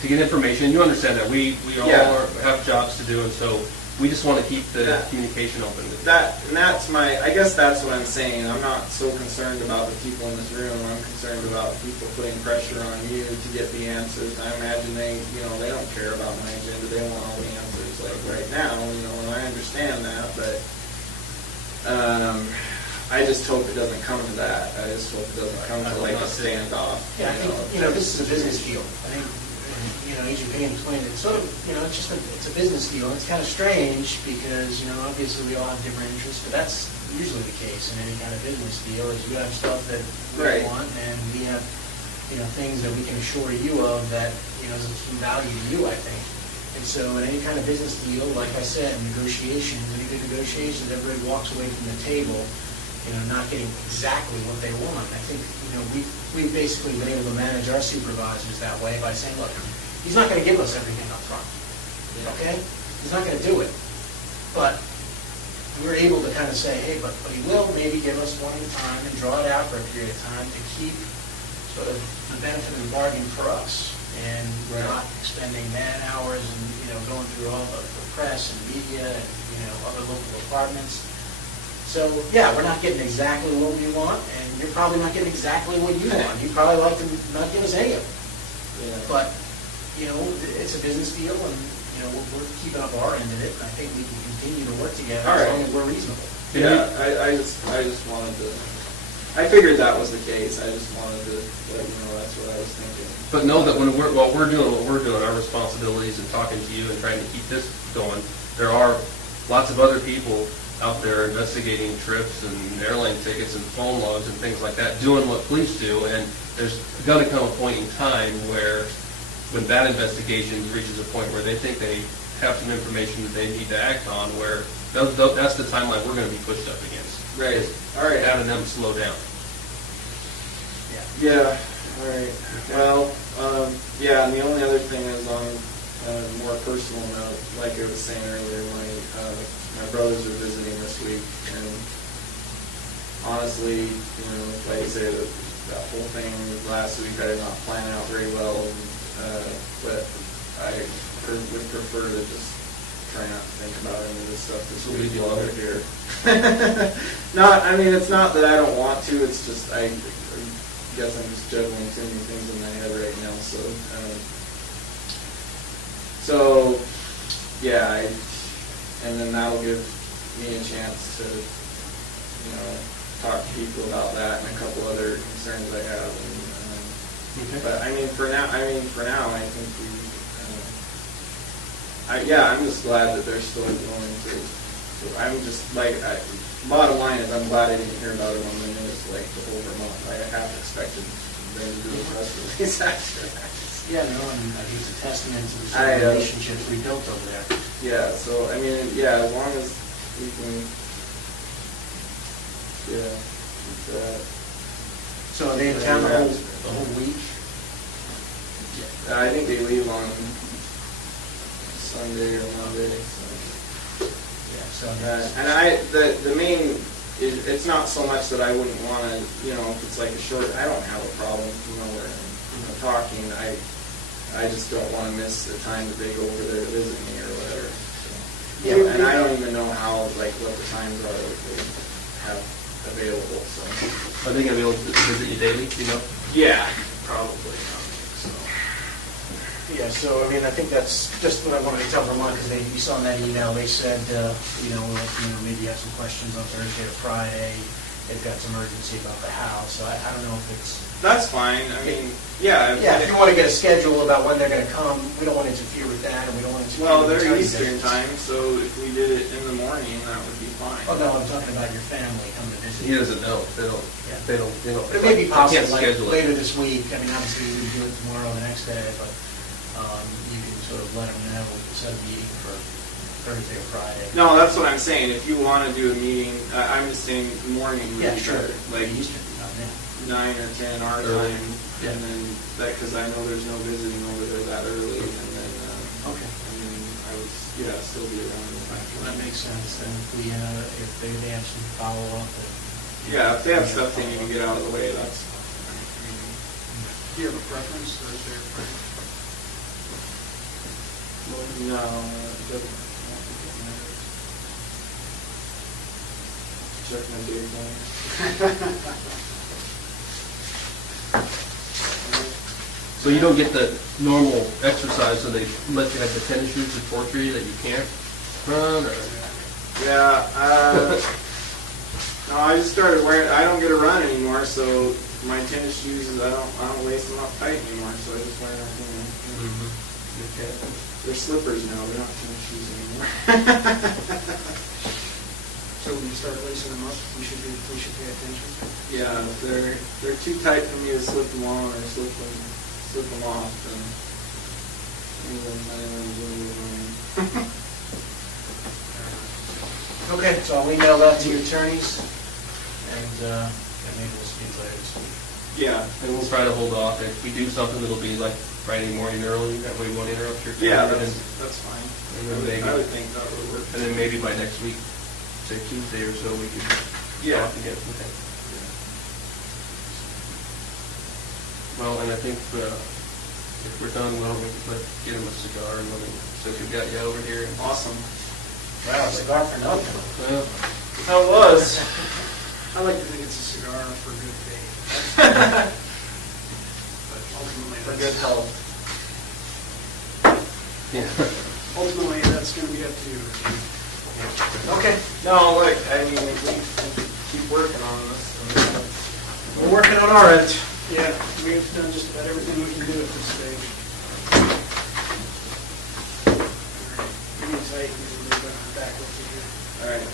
get information. You understand that. We all have jobs to do, and so we just want to keep the communication open. I guess that's what I'm saying. I'm not so concerned about the people in this room. I'm concerned about people putting pressure on you to get the answers. I imagine they don't care about my agenda. They want all the answers like right now, and I understand that, but I just hope it doesn't come to that. I just hope it doesn't come to like a standoff. Yeah, I think, this is a business deal. I think, Agent Payne explained it, sort of, it's a business deal. It's kind of strange because, obviously we all have different interests, but that's usually the case in any kind of business deal, is you have stuff that we want, and we have, things that we can assure you of that, is of some value to you, I think. And so in any kind of business deal, like I said, negotiations, any good negotiations, everybody walks away from the table, not getting exactly what they want. I think, we've basically been able to manage our supervisors that way by saying, look, he's not going to give us everything up front, okay? He's not going to do it. But we're able to kind of say, hey, but he will maybe give us one at a time and draw it out for a period of time to keep sort of the benefit of the bargain for us. And we're not expending man hours and, going through all the press and media and, other local departments. So, yeah, we're not getting exactly what we want, and you're probably not getting exactly what you want. You'd probably like to not give us any of it. Yeah. But, it's a business deal, and, we're keeping up our end of it, and I think we can continue to work together as long as we're reasonable. Yeah, I just wanted to, I figured that was the case. I just wanted to let you know that's what I was thinking. But know that while we're doing what we're doing, our responsibilities and talking to you and trying to keep this going, there are lots of other people out there investigating trips and airline tickets and phone logs and things like that, doing what police do, and there's going to come a point in time where, when that investigation reaches a point where they think they have some information that they need to act on, where that's the timeline we're going to be pushed up against. Right. All right. Having them slow down. Yeah. All right. Well, and the only other thing is on a more personal note, like I was saying earlier, my brothers are visiting this week, and honestly, like I say, that whole thing last week I did not plan out very well, but I would prefer to just try not to think about any of this stuff this week while they're here. It's not that I don't want to, it's just I guess I'm just juggling too many things in my head right now, and then that'll give me a chance to, talk to people about that and a couple other concerns I have. But for now, I think I'm just glad that they're still going to. I'm just bottom line is I'm glad I didn't hear about it on the news the whole Vermont. I half expected them to do a press release after that. Yeah, and I think it's a testament to the sort of relationships we built over there. Yeah, so as long as we can, keep that. So are they in town the whole week? I think they leave on Sunday or Monday. So. And the main, it's not so much that I wouldn't want to, if it's like a short, I don't have a problem, we're talking. I just don't want to miss the time that they go over there to visit me or whatever. So. Yeah, and I don't even know how, what the times are that they have available, so. Are they gonna be able to visit you daily, you know? Yeah, probably, so. Yeah, so, I mean, I think that's just what I wanted to tell Vermont, because you saw in that email, they said, maybe you have some questions on Thursday or Friday. They've got some urgency about the house, so I don't know if it's... That's fine, I mean, yeah. Yeah, if you want to get a schedule about when they're going to come, we don't want to interfere with that, and we don't want to interfere Well, with they're the Eastern business. time, so if we did it in the morning, that would be fine. Oh, no, I'm talking about your family coming to visit. He doesn't know, they don't. But it may be they possible, can't like, schedule it. later this week, I mean, obviously, we can do it tomorrow or the next day, but you can sort of let them know, we can set a meeting for Thursday or Friday. No, that's what I'm saying, if you want to do a meeting, I'm just saying morning would Yeah, be sure. better. Like Eastern, not now. 9 or 10 our Early. time, Yeah. and then that, because I know there's no visiting over there that early, and then, Okay. I would, still be around. That makes sense, then if they have some follow-up. Yeah, if they have stuff they need to get out of the way, that's. Do you have a preference, Thursday or Friday? No, it doesn't. I don't think it matters. Check my day plan. So you don't get the normal exercise, so they let you have the tennis shoes to torture you that you can't run, or? Yeah, no, I just started wearing, I don't get to run anymore, so my tennis shoes, I don't lace them up tight anymore, so I just wear them, Okay. they're slippers now, they're not tennis shoes anymore. So when you start lacing them up, we should pay attention. Yeah, if they're too tight for me to slip them on or slip them off, then Okay, so I'll email that to your attorneys, and maybe we'll speak later this week. Yeah. And we'll try to hold off, if we do something, it'll be like Friday morning early, that way we won't interrupt your. Yeah, and that's fine. then I would think that would work. And then maybe by next week, say Tuesday or so, we could Yeah. talk again. Okay. Well, and I think if we're done, well, we can get him a cigar and let him, since we've got you over here. Awesome. Wow, cigar for nothing. Well, That was. I like to think it's a cigar for good faith. But ultimately, For good health. yeah. Ultimately, that's going to be up to you. Okay, No, look, I mean, if we keep working on this. we're working on our end. Yeah, we've done just about everything we can do at this stage. All right, give me tight, and we'll go back with you here. All right.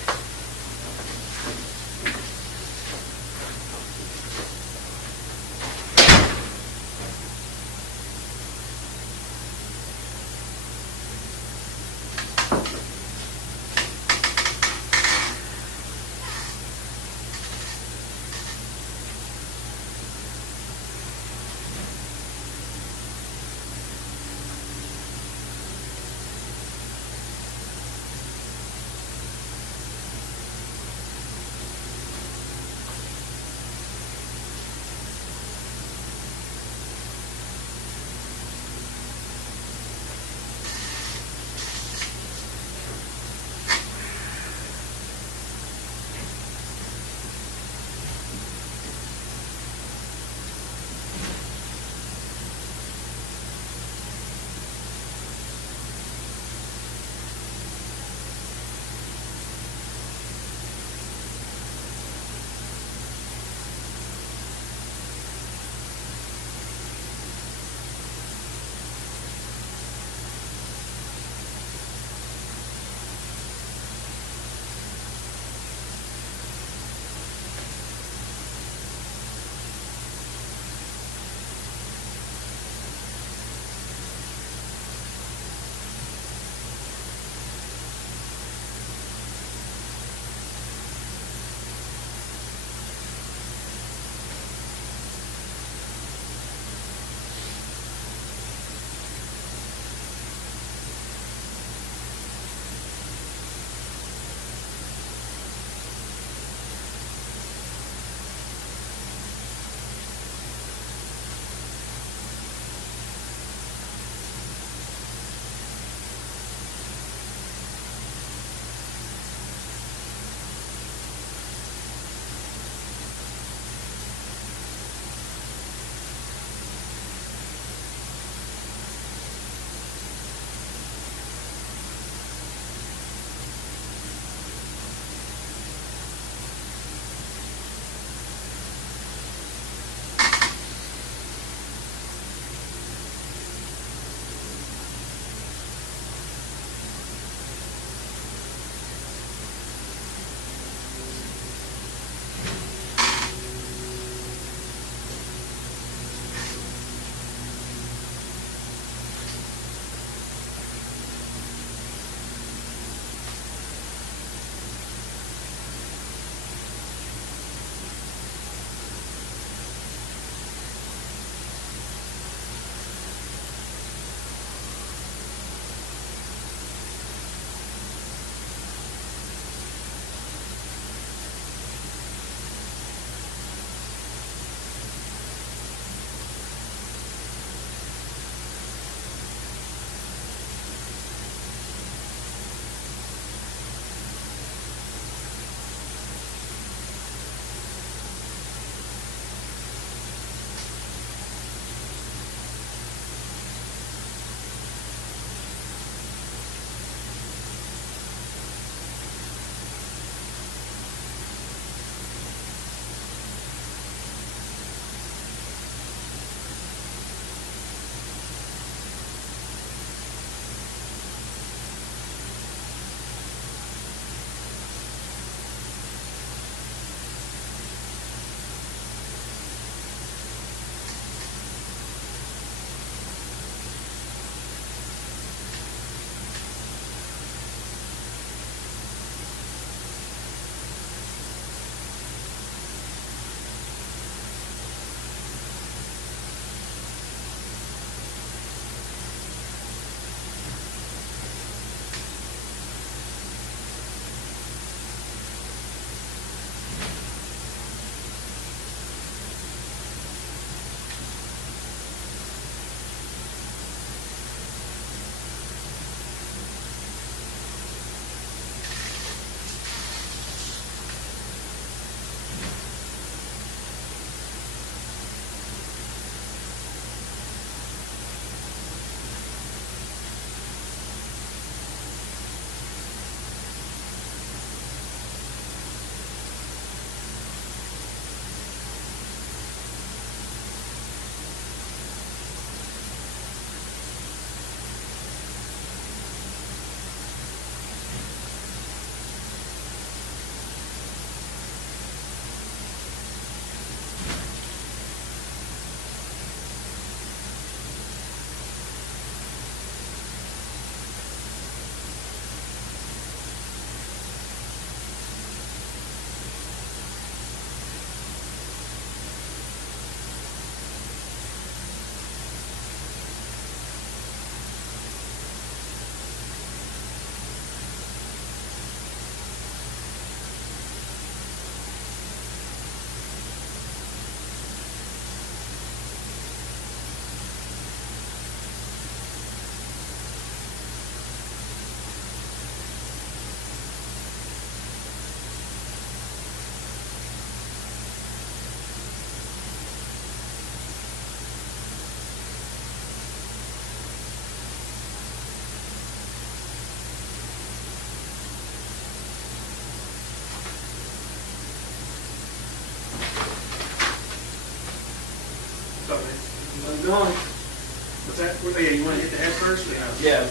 I'm going. What's that? Oh, yeah, you want to hit the head first? Yeah.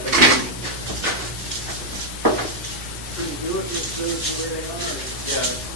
Couldn't do it, just do it the way they are. Yeah.